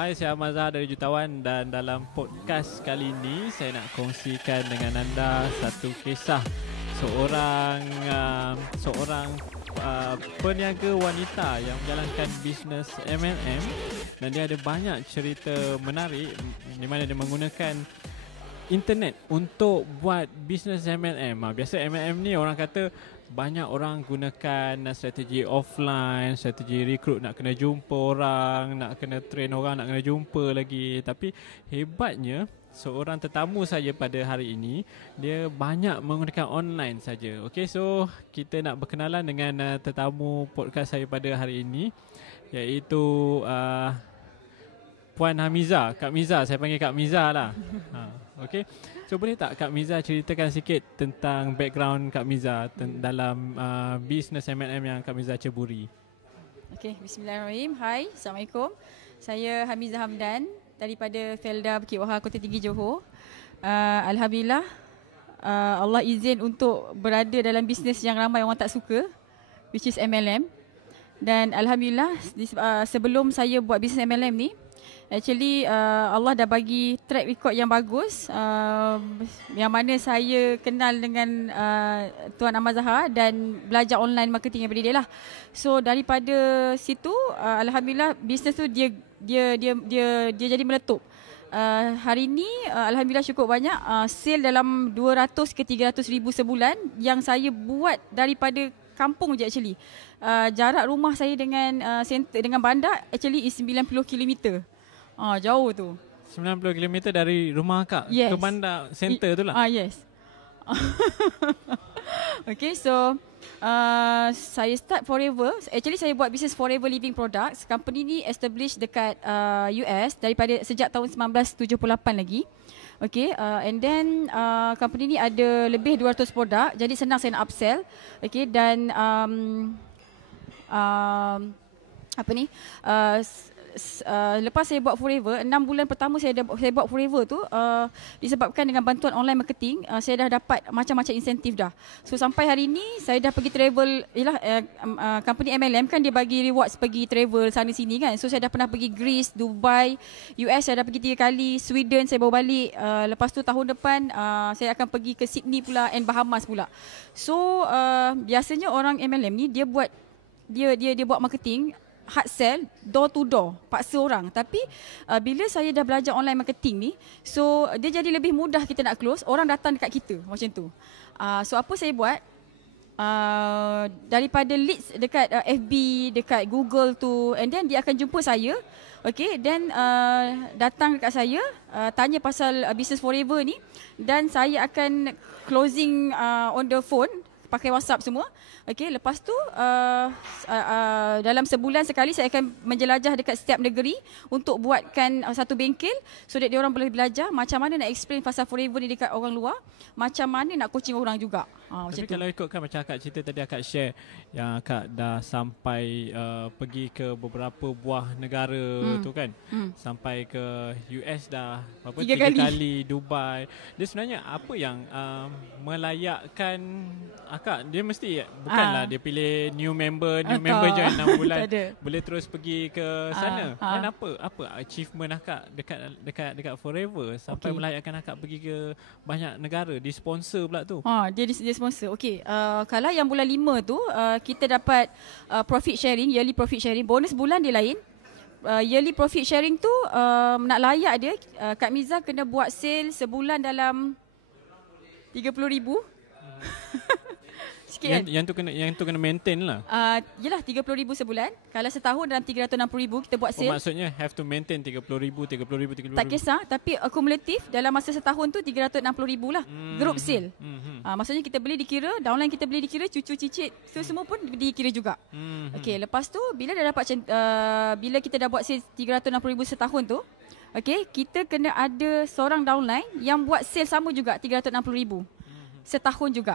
Hai, saya Ahmad Zahar dari Jutawan dan dalam podcast kali ini saya nak kongsikan dengan anda satu kisah seorang peniaga wanita yang menjalankan bisnes MLM dan dia ada banyak cerita menarik di mana dia menggunakan internet untuk buat bisnes MLM. Biasa MLM ni orang kata banyak orang gunakan strategi offline, strategi recruit, nak kena jumpa orang, nak kena train orang, nak kena jumpa lagi. Tapi hebatnya seorang tetamu saja pada hari ini, dia banyak menggunakan online saja. Okey, so kita nak berkenalan dengan tetamu podcast saya pada hari ini, iaitu Puan Hamiza, Kak Miza. Saya panggil Kak Miza lah. Okey. So boleh tak Kak Miza ceritakan sikit tentang background Kak Miza dalam bisnes MLM yang Kak Miza ceburi? Okey, bismillahirrahmanirrahim. Hai, Assalamualaikum. Saya Hamiza Hamdan daripada Felda Bukit Wahar, Kota Tinggi, Johor. Alhamdulillah, Allah izin untuk berada dalam bisnes yang ramai orang tak suka, which is MLM. Dan Alhamdulillah, sebelum saya buat bisnes MLM ni, actually Allah dah bagi track record yang bagus, yang mana saya kenal dengan Tuan Ahmad Zahar dan belajar online marketing daripada dia lah. So daripada situ Alhamdulillah bisnes tu dia jadi meletup. Hari ni Alhamdulillah cukup banyak, sale dalam 200 ke 300 ribu sebulan yang saya buat daripada kampung je actually. Jarak rumah saya dengan dengan bandar actually is 90 km. Jauh tu. 90 km dari rumah Kak ke bandar center tu lah. Yes. Okay, so saya start Forever. Actually saya buat bisnes Forever Living Products. Company ni established dekat US daripada sejak tahun 1978 lagi. Okay, and then company ni ada lebih 200 produk. Jadi senang saya nak upsell. Okay, dan lepas saya buat Forever, 6 bulan pertama saya buat Forever tu, disebabkan dengan bantuan online marketing, saya dah dapat macam-macam insentif dah. So sampai hari ni saya dah pergi travel, company MLM kan dia bagi rewards pergi travel sana sini kan. So saya dah pernah pergi Greece, Dubai, US saya dah pergi 3 kali, Sweden saya bawa balik. Lepas tu tahun depan saya akan pergi ke Sydney pula and Bahamas pula. So biasanya orang MLM ni dia buat marketing hard sell, door to door, paksa orang. Tapi bila saya dah belajar online marketing ni, so dia jadi lebih mudah kita nak close, orang datang dekat kita macam tu. So apa saya buat, daripada leads dekat FB, dekat Google tu, and then dia akan jumpa saya. Okay, then datang dekat saya, tanya pasal business Forever ni, dan saya akan closing on the phone, pakai WhatsApp semua. Okay, lepas tu dalam sebulan sekali saya akan menjelajah dekat setiap negeri untuk buatkan satu bengkel so that dia orang boleh belajar macam mana nak explain pasal Forever ni dekat orang luar, macam mana nak coaching orang juga. Tapi kalau ikutkan macam akak cerita tadi, akak share yang akak dah sampai pergi ke beberapa buah negara tu kan, sampai ke US dah berapa, 3 kali, Dubai. Dia sebenarnya apa yang melayakkan akak? Dia mesti bukanlah dia pilih new member join 6 bulan boleh terus pergi ke sana. Dan apa achievement akak dekat Forever sampai melayakkan akak pergi ke banyak negara, di sponsor pula tu. Dia sponsor. Okey, kalau yang bulan 5 tu kita dapat profit sharing, yearly profit sharing. Bonus bulan dia lain. Yearly profit sharing tu nak layak dia, Kak Miza kena buat sale sebulan dalam 30,000. Sikit kan? Yang tu kena maintain lah. Yelah 30,000 sebulan. Kalau setahun dalam 360,000 kita buat sale. Maksudnya have to maintain 30,000. Tak kisah, tapi akumulatif dalam masa setahun tu 360,000 lah. Group sale. Maksudnya kita beli dikira, downline kita beli dikira, cucu cicit tu semua pun dikira juga. Okey, lepas tu bila dah dapat bila kita dah buat sale 360,000 setahun tu, okey, kita kena ada seorang downline yang buat sale sama juga 360,000 setahun juga.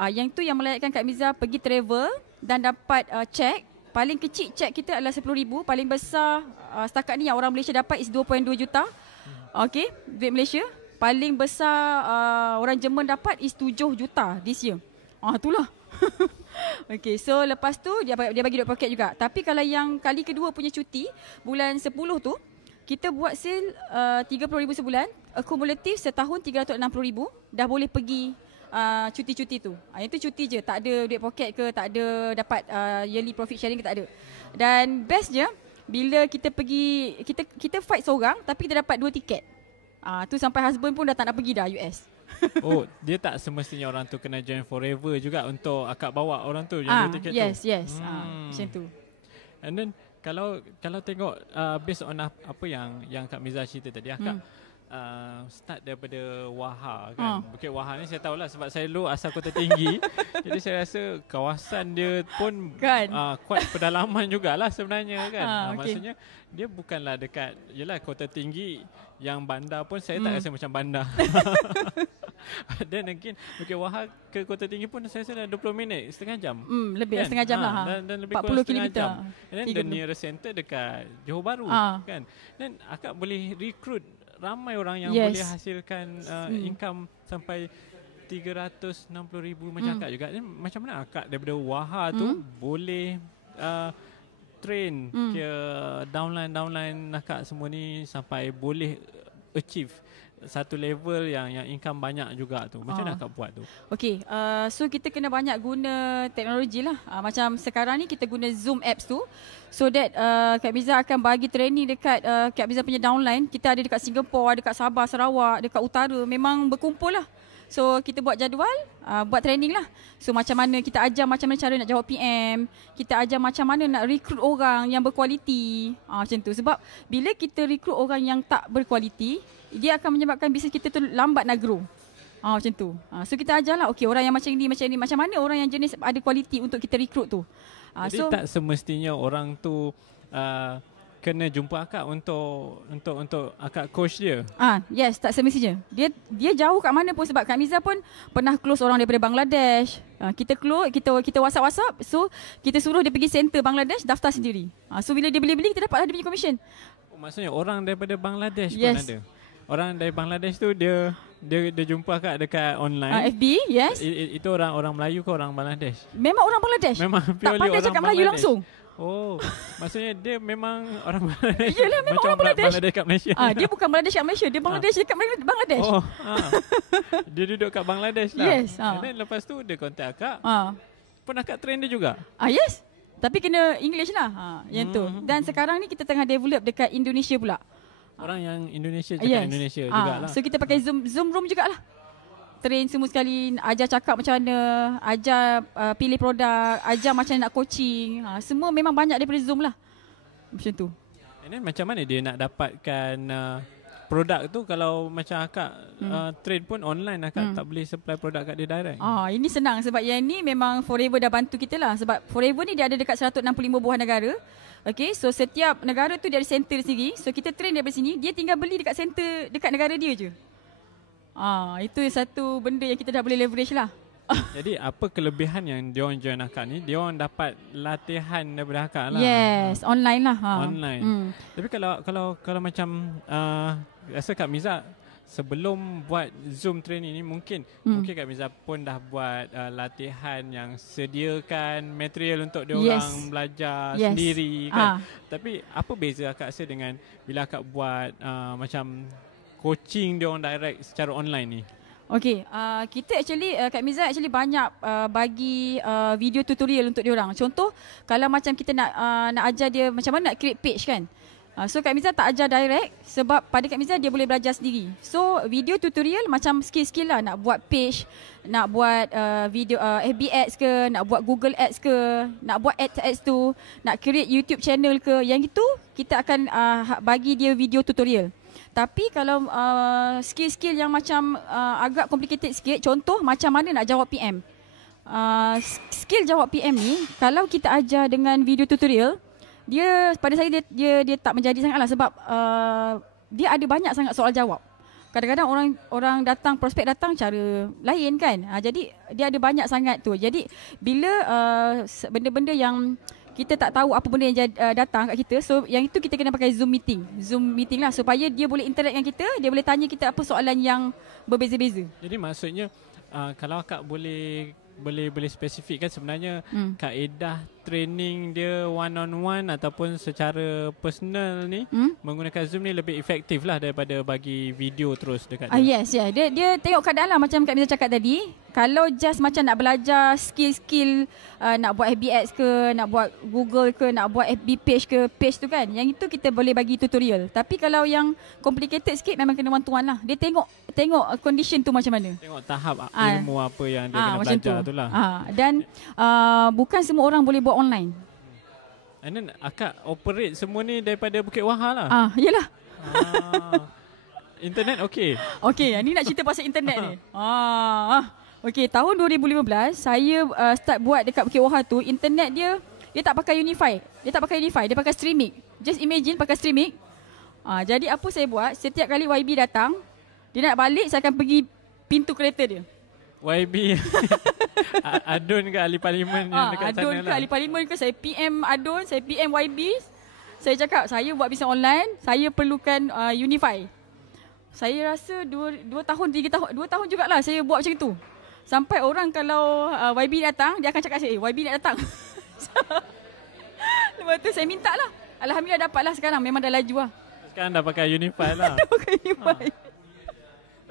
Yang tu yang melayakkan Kak Miza pergi travel dan dapat cek. Paling kecil cek kita adalah 10,000. Paling besar setakat ni yang orang Malaysia dapat is 2.2 juta. Okay, duit Malaysia. Paling besar orang Jerman dapat is 7 juta this year. Itulah. Okay, so lepas tu dia bagi duit poket juga. Tapi kalau yang kali kedua punya cuti, bulan 10 tu, kita buat sale RM30,000 sebulan, akumulatif setahun RM360,000, dah boleh pergi cuti-cuti tu. Itu cuti je, tak ada duit poket ke, tak ada dapat yearly profit sharing ke, tak ada. Dan bestnya bila kita pergi, kita fight seorang tapi kita dapat 2 tiket. Tu sampai husband pun dah tak nak pergi dah US. Oh, dia tak semestinya orang tu kena join forever juga untuk akak bawa orang tu yang 2 tiket tu. Yes. Macam tu. And then kalau tengok based on apa yang Kak Miza cerita tadi, akak start daripada Wahha kan. Bukit Wahha ni saya tahulah sebab saya dulu asal Kota Tinggi. Jadi saya rasa kawasan dia pun kan? Kuat pedalaman jugalah sebenarnya kan. Okay. Maksudnya dia bukanlah dekat, yelah Kota Tinggi yang bandar pun saya tak rasa macam bandar. Dan again Bukit Wahha ke Kota Tinggi pun saya rasa dah 20 minit, setengah jam. Lebih kan? Setengah jam lah. Dan lebih 40 kurang setengah kilometer. jam. And then the nearest center dekat Johor Bahru kan. Dan akak boleh recruit ramai orang yang boleh hasilkan income sampai 360,000 macam akak juga. Dan macam mana akak daripada Wahha tu boleh train ke downline akak semua ni sampai boleh achieve satu level yang income banyak juga tu. Macam mana akak buat tu? Okay, so kita kena banyak guna teknologi lah. Macam sekarang ni kita guna Zoom apps tu, so that Kak Miza akan bagi training dekat Kak Miza punya downline. Kita ada dekat Singapore, dekat Sabah, Sarawak, dekat utara. Memang berkumpul lah. So kita buat jadual, buat training lah. So macam mana kita ajar macam mana cara nak jawab PM, kita ajar macam mana nak recruit orang yang berkualiti, macam tu. Sebab bila kita recruit orang yang tak berkualiti, dia akan menyebabkan bisnes kita tu lambat nak grow. Macam tu. So kita ajarlah, okay, orang yang macam ni, macam mana orang yang jenis ada kualiti untuk kita recruit tu. Jadi tak semestinya orang tu kena jumpa akak untuk akak coach dia. Yes, tak semestinya. Dia jauh kat mana pun, sebab Kak Miza pun pernah close orang daripada Bangladesh. Kita close, kita WhatsApp. So kita suruh dia pergi center Bangladesh, daftar sendiri. So bila dia beli-beli, kita dapatlah dia punya commission. Maksudnya orang daripada Bangladesh pun ada. Orang dari Bangladesh tu dia jumpa akak dekat online. FB, yes. Itu orang Melayu ke orang Bangladesh? Memang orang Bangladesh. Memang tak pandai cakap Melayu langsung. Oh, maksudnya dia memang orang Bangladesh. Yelah, memang orang Bangladesh kat Malaysia. Dia bukan Bangladesh kat Malaysia, dia Bangladesh dekat Bangladesh. Oh, dia duduk kat Bangladesh lah. Yes. And then lepas tu dia contact akak. Pun akak train dia juga. Yes. Tapi kena English lah. Yang tu. Dan sekarang ni kita tengah develop dekat Indonesia pula. Orang yang Indonesia cakap Indonesia jugalah. So kita pakai Zoom room jugalah. Train semua sekali, ajar cakap macam mana, ajar pilih produk, ajar macam mana nak coaching. Semua memang banyak daripada Zoom lah. Macam tu. And then macam mana dia nak dapatkan produk tu kalau macam akak trade pun online, akak tak boleh supply produk kat dia direct? Ini senang sebab yang ni memang Forever dah bantu kita lah. Sebab Forever ni dia ada dekat 165 buah negara. Okay, so setiap negara tu dia ada center sendiri. So kita train daripada sini, dia tinggal beli dekat center dekat negara dia je. Itu satu benda yang kita dah boleh leverage lah. Jadi apa kelebihan yang diorang join akak ni? Diorang dapat latihan daripada akak lah. Yes, online lah. Online. Tapi kalau macam rasa Kak Miza sebelum buat Zoom training ni mungkin Kak Miza pun dah buat latihan yang sediakan material untuk diorang belajar sendiri kan. Tapi apa beza akak rasa dengan bila akak buat macam coaching diorang direct secara online ni? Okay, kita actually Kak Miza actually banyak bagi video tutorial untuk diorang. Contoh kalau macam kita nak ajar dia macam mana nak create page kan. So Kak Miza tak ajar direct sebab pada Kak Miza dia boleh belajar sendiri. So video tutorial macam skill-skill lah, nak buat page, nak buat video FB ads ke, nak buat Google ads ke, nak buat ads tu, nak create YouTube channel ke, yang itu kita akan bagi dia video tutorial. Tapi kalau skill-skill yang macam agak complicated sikit, contoh macam mana nak jawab PM. Skill jawab PM ni kalau kita ajar dengan video tutorial, dia pada saya dia tak menjadi sangatlah sebab dia ada banyak sangat soal jawab. Kadang-kadang orang datang, prospek datang cara lain kan. Jadi dia ada banyak sangat tu. Jadi bila benda-benda yang kita tak tahu apa benda yang datang kat kita, so yang itu kita kena pakai Zoom meeting lah supaya dia boleh interact dengan kita, dia boleh tanya kita apa soalan yang berbeza-beza. Jadi maksudnya kalau akak boleh spesifikkan sebenarnya kaedah training dia one on one ataupun secara personal ni, menggunakan Zoom ni lebih efektif lah daripada bagi video terus dekat dia. Yes, yeah. Dia tengok keadaan lah, macam Kak Miza cakap tadi. Kalau just macam nak belajar skill-skill, nak buat FB Ads ke, nak buat Google ke, nak buat FB page ke, page tu kan, yang itu kita boleh bagi tutorial. Tapi kalau yang complicated sikit memang kena one to one lah. Dia tengok condition tu macam mana. Tengok tahap ilmu apa yang dia kena belajar tu lah. Dan bukan semua orang boleh buat online. And then akak operate semua ni daripada Bukit Wahar lah. Yelah. Internet okey. Okey, ni nak cerita pasal internet ni. Okey, tahun 2015 saya start buat dekat Bukit Wahar tu. Internet dia tak pakai Unify. Dia pakai Streamic. Just imagine pakai Streamic. Jadi apa saya buat, setiap kali YB datang, dia nak balik, saya akan pergi pintu kereta dia. YB Adun ke ahli parlimen yang dekat sana lah. Adun ke ahli parlimen ke, saya PM Adun, saya PM YB. Saya cakap, saya buat bisnes online, saya perlukan Unify. Saya rasa 2 tahun, 3 tahun, 2 tahun jugalah saya buat macam tu. Sampai orang kalau YB datang, dia akan cakap saya, YB nak datang. Lepas tu saya minta lah. Alhamdulillah dapat lah sekarang, memang dah laju lah. Sekarang dah pakai Unify lah. Dah pakai Unify.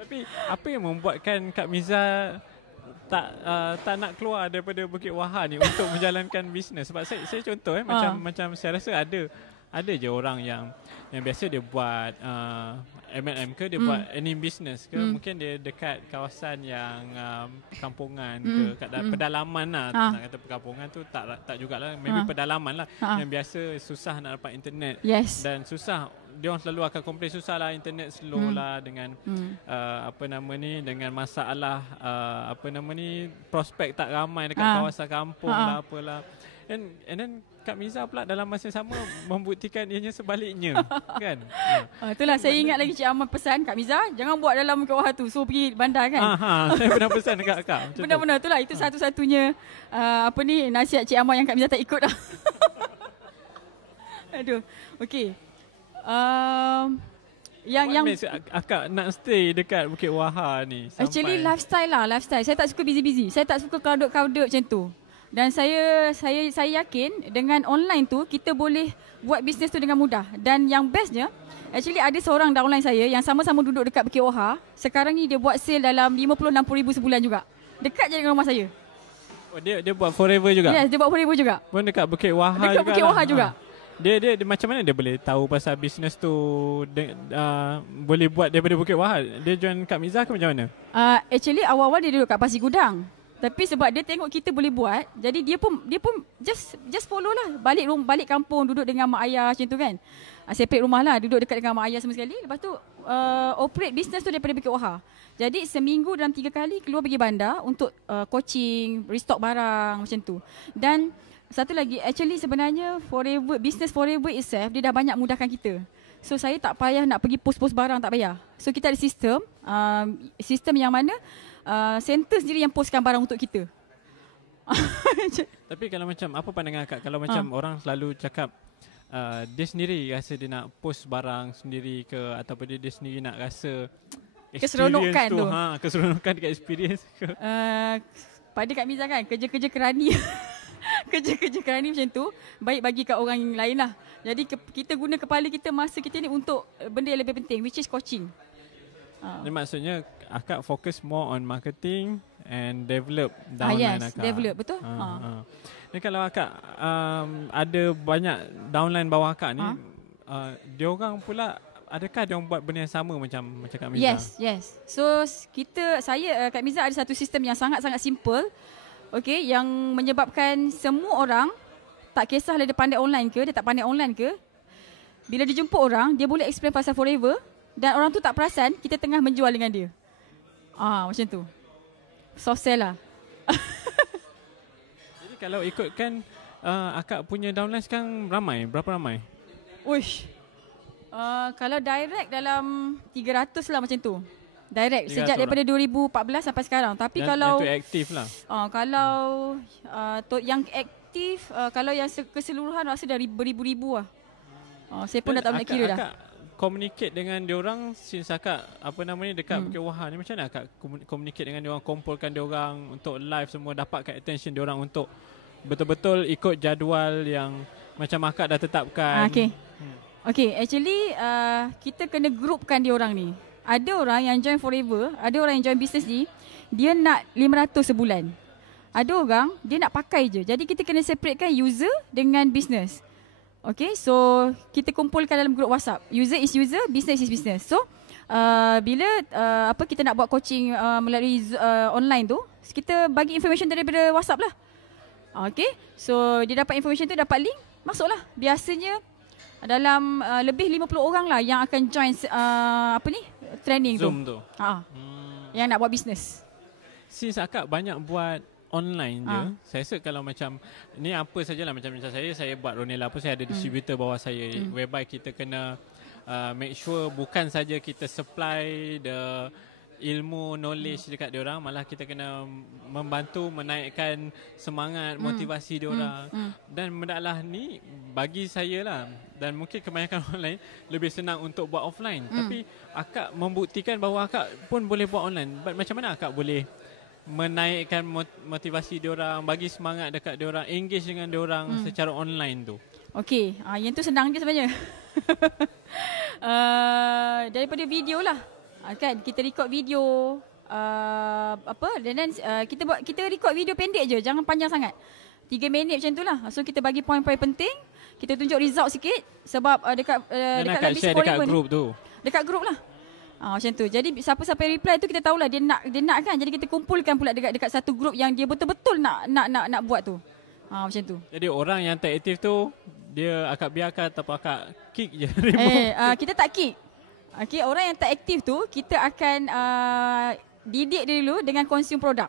Tapi apa yang membuatkan Kak Miza tak nak keluar daripada Bukit Wahar ni untuk menjalankan bisnes? Sebab saya contoh macam saya rasa ada je orang yang biasa dia buat MLM ke, dia buat any business ke, mungkin dia dekat kawasan yang perkampungan ke, kat pedalaman lah. Nak kata perkampungan tu tak jugalah, maybe pedalaman lah, yang biasa susah nak dapat internet. Yes. Dan susah, dia orang selalu akan komplain susah lah, internet slow lah, dengan dengan masalah prospek tak ramai dekat kawasan kampung lah, apalah. And then Kak Miza pula dalam masa sama membuktikan ianya sebaliknya, kan? Itulah saya ingat lagi Cik Ahmad pesan Kak Miza, jangan buat dalam Bukit Wahar tu, so pergi bandar kan. Saya pernah pesan dekat Kak. Benar-benar itulah, itu satu-satunya nasihat Cik Ahmad yang Kak Miza tak ikut lah. Aduh, okey. Yang akak nak stay dekat Bukit Wahar ni sampai... Actually lifestyle. Saya tak suka busy-busy. Saya tak suka crowded macam tu. Dan saya yakin dengan online tu kita boleh buat bisnes tu dengan mudah. Dan yang bestnya, actually ada seorang downline saya yang sama-sama duduk dekat Bukit Wahar. Sekarang ni dia buat sale dalam 50-60 ribu sebulan juga. Dekat je dengan rumah saya. Dia buat forever juga? Yes, dia buat forever juga. Pun dekat Bukit Wahar dekat Bukit Wahar juga. Dia macam mana dia boleh tahu pasal bisnes tu boleh buat daripada Bukit Wahar? Dia join Kak Miza ke macam mana? Actually awal-awal dia duduk kat Pasir Gudang. Tapi sebab dia tengok kita boleh buat, jadi dia pun just follow lah. Balik kampung, duduk dengan mak ayah macam tu kan. Separate rumah lah, duduk dekat dengan mak ayah semua sekali. Lepas tu operate bisnes tu daripada Bukit Wahar. Jadi seminggu dalam 3 kali keluar pergi bandar untuk coaching, restock barang macam tu. Dan satu lagi, actually sebenarnya business forever itself, dia dah banyak mudahkan kita. So saya tak payah nak pergi post-post barang, tak payah. So kita ada sistem yang mana center sendiri yang postkan barang untuk kita. Tapi kalau macam, apa pandangan Kak kalau macam orang selalu cakap dia sendiri rasa dia nak post barang sendiri ke, ataupun dia sendiri nak rasa keseronokan tu. Keseronokan dekat experience ke? Pada Kak Miza kan, kerja-kerja kerani kerja-kerja kerani macam tu baik bagi kat orang lain lah. Jadi kita guna kepala kita, masa kita ni untuk benda yang lebih penting, which is coaching. Ini maksudnya akak fokus more on marketing and develop downline akak. Develop, betul. Ni kalau akak ada banyak downline bawah akak ni, dia orang pula, adakah dia orang buat benda yang sama macam Kak Miza? Yes. So Kak Miza ada satu sistem yang sangat-sangat simple. Okey, yang menyebabkan semua orang, tak kisahlah dia pandai online ke, dia tak pandai online ke, bila dia jumpa orang, dia boleh explain pasal forever dan orang tu tak perasan kita tengah menjual dengan dia. Macam tu. Soft sell lah. Jadi kalau ikutkan akak punya downline sekarang berapa ramai? Uish. Kalau direct dalam 300 lah macam tu. Direct sejak daripada 2014 sampai sekarang. Tapi kalau yang tu aktif lah. Kalau yang aktif, kalau yang keseluruhan rasa dah beribu-ribu lah. Saya pun dah tak boleh kira dah. Akak communicate dengan diorang since akak dekat Bukit Wahar ni, macam mana akak communicate dengan diorang, kumpulkan diorang untuk live semua, dapatkan attention diorang untuk betul-betul ikut jadual yang macam akak dah tetapkan. Okay, actually kita kena groupkan dia orang ni. Ada orang yang join forever, ada orang yang join business ni, dia nak 500 sebulan. Ada orang, dia nak pakai je. Jadi kita kena separatekan user dengan business. Okay, so kita kumpulkan dalam group WhatsApp. User is user, business is business. So bila kita nak buat coaching melalui online tu, kita bagi information daripada WhatsApp lah. Okay, so dia dapat information tu, dapat link, masuklah. Biasanya dalam lebih 50 orang lah yang akan join training Zoom tu. Yang nak buat business. Since akak banyak buat online je, saya rasa kalau macam ni apa sajalah, macam saya buat Ronella pun saya ada distributor bawah saya, whereby kita kena make sure bukan saja kita supply the ilmu, knowledge dekat diorang, malah kita kena membantu menaikkan semangat, motivasi diorang. Dan benda lah ni bagi saya lah, dan mungkin kebanyakan orang lain lebih senang untuk buat offline. Tapi akak membuktikan bahawa akak pun boleh buat online. But macam mana akak boleh menaikkan motivasi diorang, bagi semangat dekat diorang, engage dengan diorang secara online tu? Okey, yang tu senang je sebenarnya. Daripada video lah. Kan kita record video dan kita record video pendek je, jangan panjang sangat. 3 minit macam tu lah. So kita bagi poin-poin penting, kita tunjuk result sikit sebab dekat dalam share dekat group tu. Dekat group lah. Macam tu. Jadi siapa-siapa reply tu kita tahulah dia nak kan. Jadi kita kumpulkan pula dekat satu group yang dia betul-betul nak buat tu. Macam tu. Jadi orang yang tak aktif tu dia akak biarkan ataupun akak kick je? Kita tak kick. Okay, orang yang tak aktif tu kita akan didik dia dulu dengan consume produk.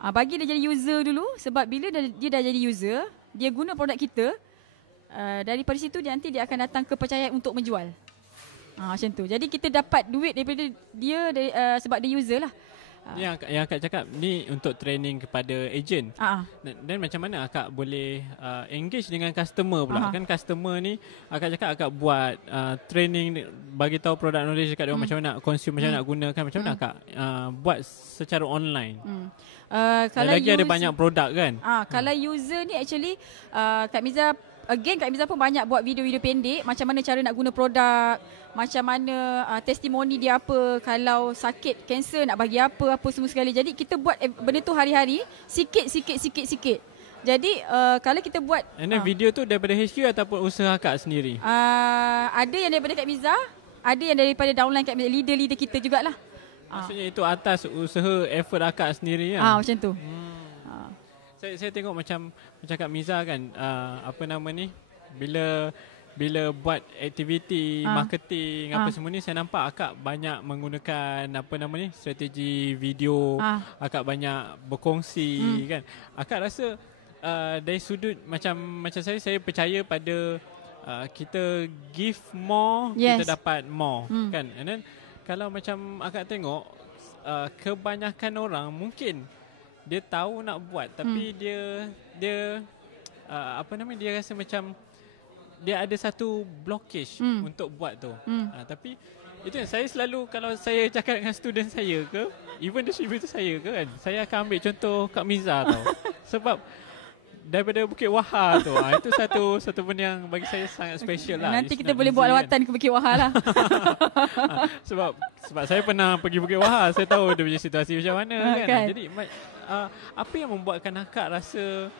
Bagi dia jadi user dulu, sebab bila dia dah jadi user, dia guna produk kita, daripada situ nanti dia akan datang kepercayaan untuk menjual. Macam tu. Jadi kita dapat duit daripada dia sebab dia user lah. Yang akak cakap ni untuk training kepada agent. Dan macam mana akak boleh engage dengan customer pula? Kan customer ni akak cakap akak buat training, bagi tahu produk knowledge dekat dia macam mana nak consume, macam mana nak gunakan, macam mana akak buat secara online? Kalau lagi ada banyak produk kan? Kalau user ni actually Kak Miza pun banyak buat video-video pendek macam mana cara nak guna produk, macam mana testimoni dia apa, kalau sakit kanser nak bagi apa semua sekali. Jadi kita buat benda tu hari-hari, sikit. Jadi kalau kita buat video tu daripada HQ ataupun usaha akak sendiri? Ada yang daripada Kak Miza, ada yang daripada downline Kak Miza, leader kita jugalah. Maksudnya itu atas usaha effort akak sendiri kan? Macam tu. Saya tengok macam Kak Miza kan, bila buat aktiviti marketing apa semua ni, saya nampak akak banyak menggunakan strategi video, akak banyak berkongsi kan. Akak rasa dari sudut macam saya percaya pada kita give more, kita dapat more kan. And then kalau macam akak tengok kebanyakan orang mungkin dia tahu nak buat, tapi dia rasa macam dia ada satu blockage untuk buat tu. Tapi itu yang saya selalu, kalau saya cakap dengan student saya ke, even distributor saya ke kan, saya akan ambil contoh Kak Miza tau. Sebab daripada Bukit Wahar tu, itu satu benda yang bagi saya sangat special lah. Nanti kita boleh buat lawatan ke Bukit Wahar lah. Sebab saya pernah pergi Bukit Wahar, saya tahu dia punya situasi macam mana kan. Jadi apa yang membuatkan akak rasa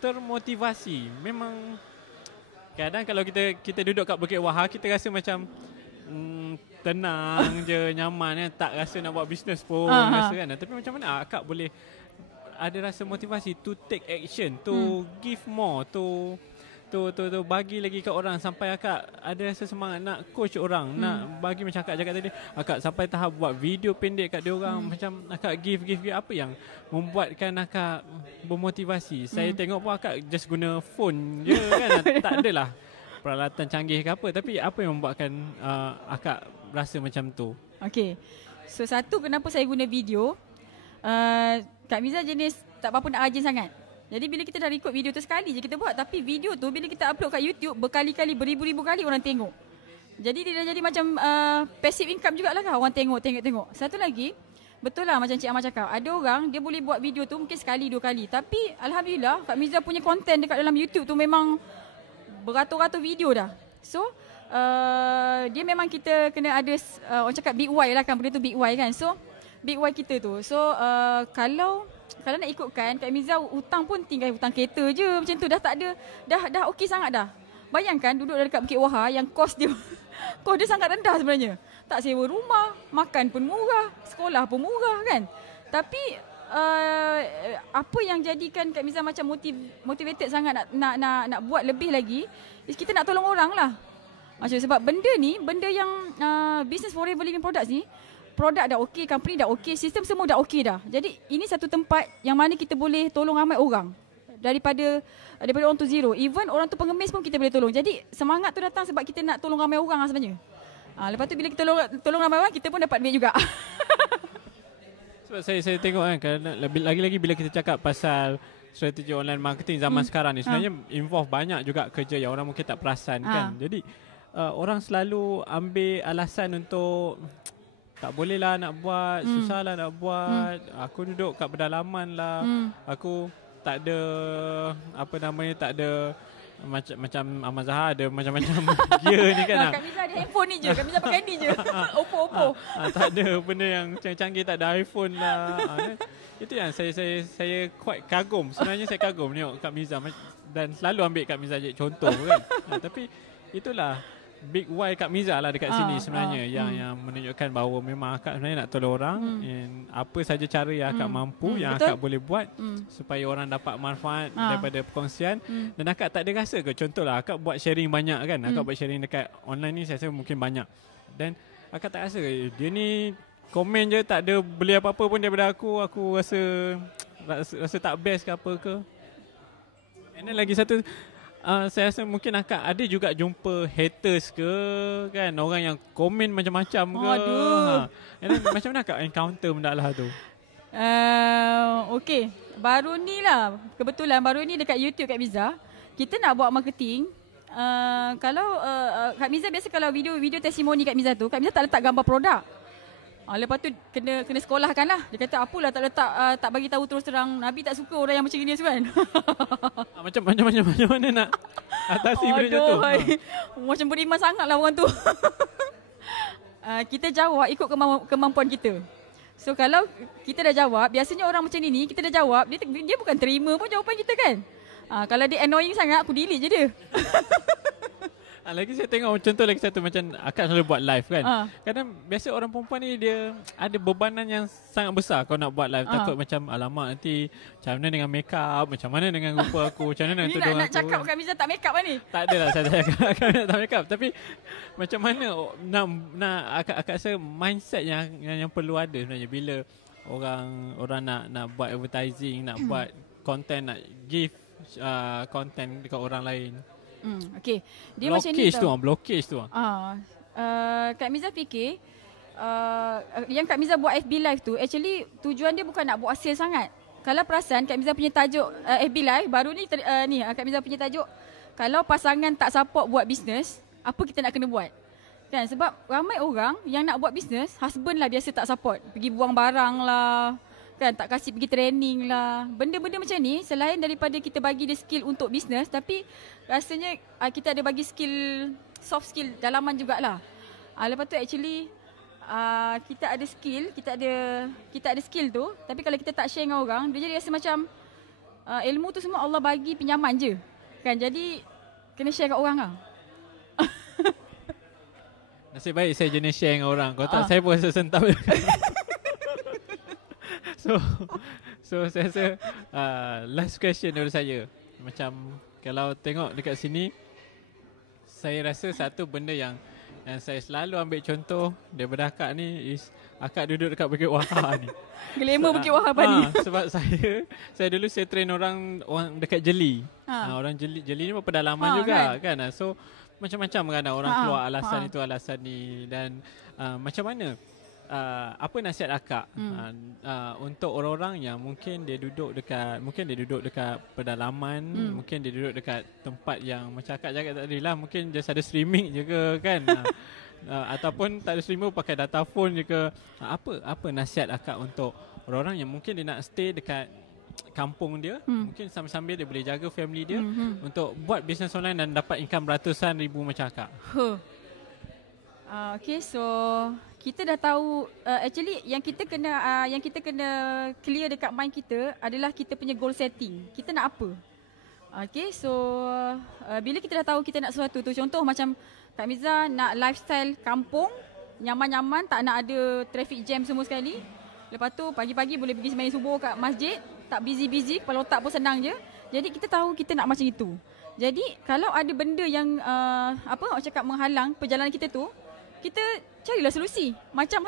termotivasi? Memang kadang kalau kita duduk kat Bukit Wahar, kita rasa macam tenang je, nyaman kan, tak rasa nak buat bisnes pun rasa kan. Tapi macam mana akak boleh ada rasa motivasi to take action, to give more, to bagi lagi kat orang, sampai akak ada rasa semangat nak coach orang, nak bagi macam akak cakap tadi, akak sampai tahap buat video pendek kat dia orang, macam akak give apa yang membuatkan akak bermotivasi? Saya tengok pun akak just guna phone je kan, tak adalah peralatan canggih ke apa, tapi apa yang membuatkan akak rasa macam tu? Okay, so satu, kenapa saya guna video, Kak Miza jenis tak apa-apa nak rajin sangat. Jadi bila kita dah record video tu sekali je kita buat, tapi video tu bila kita upload kat YouTube berkali-kali, beribu-ribu kali orang tengok. Jadi dia dah jadi macam passive income jugalah kan, orang tengok. Satu lagi, betul lah macam Cik Amal cakap. Ada orang dia boleh buat video tu mungkin sekali 2 kali. Tapi alhamdulillah Kak Miza punya konten dekat dalam YouTube tu memang beratus-ratus video dah. So dia memang kita kena ada orang cakap big why lah kan, benda tu big why kan. So big why kita tu. So kalau nak ikutkan Kak Miza hutang pun tinggal hutang kereta je macam tu, dah tak ada, dah okey sangat dah. Bayangkan duduk dekat Bukit Wahar yang kos dia sangat rendah sebenarnya. Tak sewa rumah, makan pun murah, sekolah pun murah kan. Tapi apa yang jadikan Kak Miza macam motivated sangat nak buat lebih lagi, kita nak tolong orang lah. Macam sebab benda yang business forever living products ni, produk dah okey, company dah okey, sistem semua dah okey dah. Jadi ini satu tempat yang mana kita boleh tolong ramai orang. Daripada orang tu zero. Even orang tu pengemis pun kita boleh tolong. Jadi semangat tu datang sebab kita nak tolong ramai orang lah sebenarnya. Lepas tu bila kita tolong ramai orang, kita pun dapat duit juga. Sebab saya tengok kan, lagi-lagi bila kita cakap pasal strategi online marketing zaman sekarang ni, sebenarnya involve banyak juga kerja yang orang mungkin tak perasan kan. Jadi orang selalu ambil alasan untuk tak boleh lah nak buat, susah lah nak buat, aku duduk kat pedalaman lah, aku tak ada tak ada macam Ahmad Zahar ada macam-macam gear ni kan. Kak Miza ada handphone ni je, Kak Miza pakai ni je. Oppo. Tak ada benda yang canggih-canggih, tak ada iPhone lah. Itu yang saya quite kagum. Sebenarnya saya kagum tengok Kak Miza dan selalu ambil Kak Miza jadi contoh kan. Tapi itulah big why Kak Miza lah dekat sini sebenarnya yang menunjukkan bahawa memang akak sebenarnya nak tolong orang, and apa saja cara yang akak mampu yang akak boleh buat supaya orang dapat manfaat daripada perkongsian. Dan akak tak ada rasa ke, contohlah akak buat sharing banyak kan, akak buat sharing dekat online ni saya rasa mungkin banyak, dan akak tak rasa dia ni komen je tak ada beli apa-apa pun daripada aku rasa tak best ke apa ke. And then lagi satu, saya rasa mungkin akak ada juga jumpa haters ke kan, orang yang komen macam-macam ke. Macam mana akak encounter benda lah tu? Okay, kebetulan baru ni dekat YouTube Kak Miza, kita nak buat marketing. Kalau Kak Miza biasa kalau video testimoni Kak Miza tu, Kak Miza tak letak gambar produk. Lepas tu kena sekolahkan lah. Dia kata apalah tak bagi tahu terus terang. Nabi tak suka orang yang macam ni kan. Macam mana nak atasi benda tu? Macam beriman sangat lah orang tu. Kita jawab ikut kemampuan kita. So kalau kita dah jawab, biasanya orang macam ni kita dah jawab, dia bukan terima pun jawapan kita kan. Kalau dia annoying sangat, aku delete je dia. Lagi saya tengok contoh lagi satu, macam akak selalu buat live kan. Kadang biasa orang perempuan ni dia ada bebanan yang sangat besar kalau nak buat live. Takut macam alamak nanti macam mana dengan make up, macam mana dengan rupa aku, macam mana dengan tudung aku. Nak cakap Kak Miza tak make up kan ni? Tak adalah saya cakap tak make up. Tapi macam mana nak akak rasa mindset yang perlu ada sebenarnya bila orang nak buat advertising, nak buat content, nak give content dekat orang lain. Okay. Dia macam ni blockage tu. Kak Miza fikir yang Kak Miza buat FB Live tu, actually tujuan dia bukan nak buat sale sangat. Kalau perasan Kak Miza punya tajuk FB Live baru ni Kak Miza punya tajuk, kalau pasangan tak support buat bisnes, apa kita nak kena buat? Kan, sebab ramai orang yang nak buat bisnes, husband lah biasa tak support, pergi buang barang lah kan, tak kasih pergi training lah. Benda-benda macam ni, selain daripada kita bagi dia skill untuk bisnes, tapi rasanya kita ada bagi skill, soft skill dalaman jugalah. Lepas tu actually kita ada skill, kita ada skill tu, tapi kalau kita tak share dengan orang, dia jadi rasa macam ilmu tu semua Allah bagi pinjaman je kan. Jadi kena share kat orang lah. Nasib baik saya jenis share dengan orang. Kalau tak saya pun rasa sentap. So saya rasa last question dari saya. Macam kalau tengok dekat sini, saya rasa satu benda yang saya selalu ambil contoh daripada akak ni is akak duduk dekat Bukit Wahar ni. Glamour Bukit Wahar ni. Sebab saya dulu saya train orang dekat Jeli. Orang Jeli ni pedalaman juga kan. So macam-macam kan orang keluar alasan itu alasan ni, dan macam mana apa nasihat akak untuk orang-orang yang mungkin dia duduk dekat pedalaman, mungkin dia duduk dekat tempat yang macam akak cakap tadi lah, mungkin just ada streaming je ke kan. ataupun tak ada streamer pakai data phone je ke. Apa nasihat akak untuk orang-orang yang mungkin dia nak stay dekat kampung dia, mungkin sambil-sambil dia boleh jaga family dia untuk buat bisnes online dan dapat income ratusan ribu macam akak. Okay, so kita dah tahu actually yang kita kena clear dekat mind kita adalah kita punya goal setting. Kita nak apa? Okay, so bila kita dah tahu kita nak sesuatu tu, contoh macam Kak Miza nak lifestyle kampung, nyaman-nyaman, tak nak ada traffic jam semua sekali. Lepas tu pagi-pagi boleh pergi sembahyang subuh kat masjid, tak busy-busy, kepala otak pun senang je. Jadi kita tahu kita nak macam itu. Jadi kalau ada benda yang orang cakap menghalang perjalanan kita tu, kita carilah solusi. Macam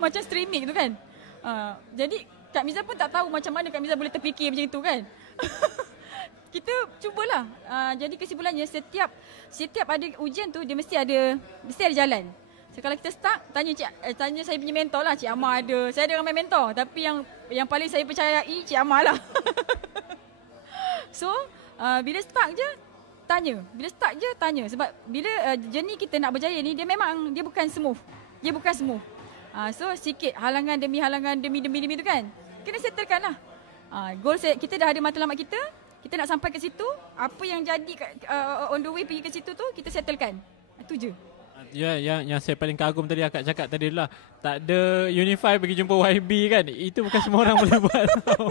macam streaming tu kan. Jadi Kak Miza pun tak tahu macam mana Kak Miza boleh terfikir macam itu kan. Kita cubalah. Jadi kesimpulannya setiap ada ujian tu dia mesti ada jalan. So kalau kita stuck, tanya saya punya mentor lah, Cik Amar ada. Saya ada ramai mentor, tapi yang paling saya percayai Cik Amar lah. So bila stuck je tanya. Sebab bila journey kita nak berjaya ni dia bukan smooth. So sikit halangan demi tu kan. Kena settlekan lah. Goal kita dah ada matlamat kita nak sampai ke situ, apa yang jadi on the way pergi ke situ tu kita settlekan. Itu je. Ya, yang saya paling kagum tadi akak cakap tadi lah, tak ada Unify pergi jumpa YB kan. Itu bukan semua orang boleh buat tau.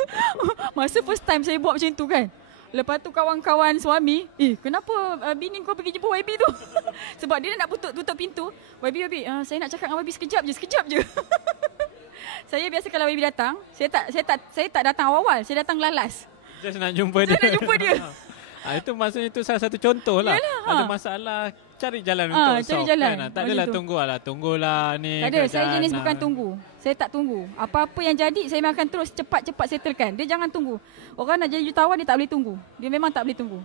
Masa first time saya buat macam tu kan. Lepas tu kawan-kawan suami, kenapa bini kau pergi jumpa YB tu? Sebab dia nak tutup pintu. YB, saya nak cakap dengan YB sekejap je. Saya biasa kalau YB datang, saya tak datang awal, saya datang lalas. Just nak jumpa dia. Itu maksudnya itu salah satu contoh lah. Ada masalah, cari jalan untuk solve kan. Tak adalah tunggulah ni. Tak ada, saya jenis bukan tunggu. Saya tak tunggu. Apa-apa yang jadi, saya akan terus cepat-cepat settlekan. Dia jangan tunggu. Orang nak jadi jutawan, dia tak boleh tunggu. Dia memang tak boleh tunggu.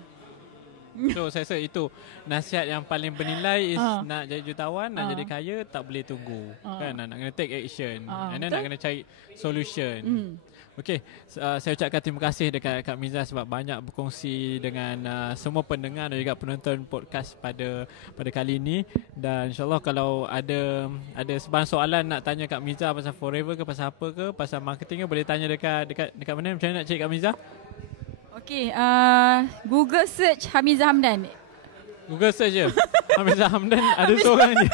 So saya rasa itu nasihat yang paling bernilai is nak jadi jutawan, nak jadi kaya, tak boleh tunggu. Kan, nak kena take action. And then nak kena cari solution. Okey, saya ucapkan terima kasih dekat Kak Miza sebab banyak berkongsi dengan semua pendengar dan juga penonton podcast pada kali ini. Dan insyaAllah kalau ada sebarang soalan nak tanya Kak Miza pasal Forever ke, pasal apa ke, pasal marketing ke, boleh tanya dekat mana. Macam mana nak cari Kak Miza? Okey, Google search Hamizah Hamdan. Google search je. Hamizah Hamdan ada seorang je.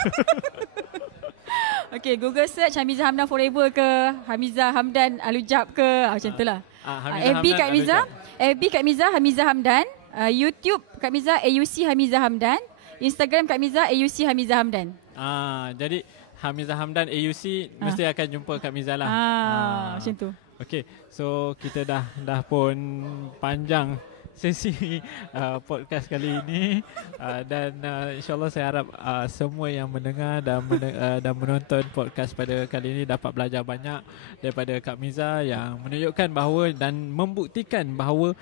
Okey, Google search Hamizah Hamdan Forever ke, Hamizah Hamdan Alujab ke, macam itulah. FB Kak Miza, FB Kak Miza Hamizah Hamdan, YouTube Kak Miza AUC Hamizah Hamdan, Instagram Kak Miza AUC Hamizah Hamdan. Jadi Hamizah Hamdan AUC mesti akan jumpa Kak Miza lah. Macam tu. Okey, so kita dah pun panjang sesi podcast kali ini dan insyaAllah saya harap semua yang mendengar dan menonton podcast pada kali ini dapat belajar banyak daripada Kak Miza yang menunjukkan bahawa dan membuktikan bahawa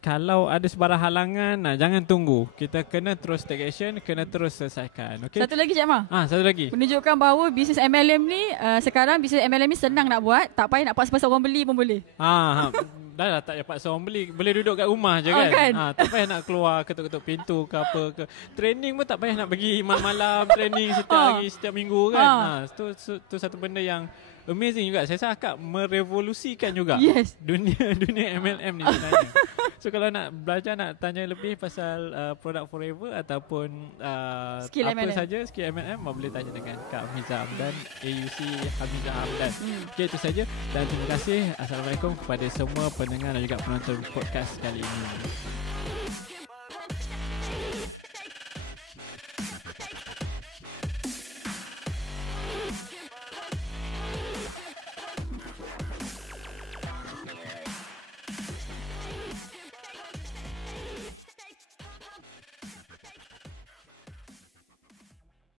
kalau ada sebarang halangan, jangan tunggu. Kita kena terus take action, kena terus selesaikan. Okay? Satu lagi Cik Amar. Satu lagi. Menunjukkan bahawa bisnes MLM ni sekarang bisnes MLM ni senang nak buat, tak payah nak paksa orang beli pun boleh. Dah lah, tak payah paksa orang beli. Boleh duduk kat rumah je kan. Tak payah nak keluar ketuk-ketuk pintu ke apa ke. Training pun tak payah nak pergi malam-malam training setiap hari, setiap minggu kan. Tu satu benda yang amazing juga. Saya rasa akak merevolusikan juga dunia MLM ni sebenarnya. So kalau nak belajar, nak tanya lebih pasal produk Forever ataupun skill apa saja skill MLM, boleh tanya dengan Kak Hamizah Hamdan, AUC Hamizah Hamdan. Okay, itu saja dan terima kasih. Assalamualaikum kepada semua pendengar dan juga penonton podcast kali ini.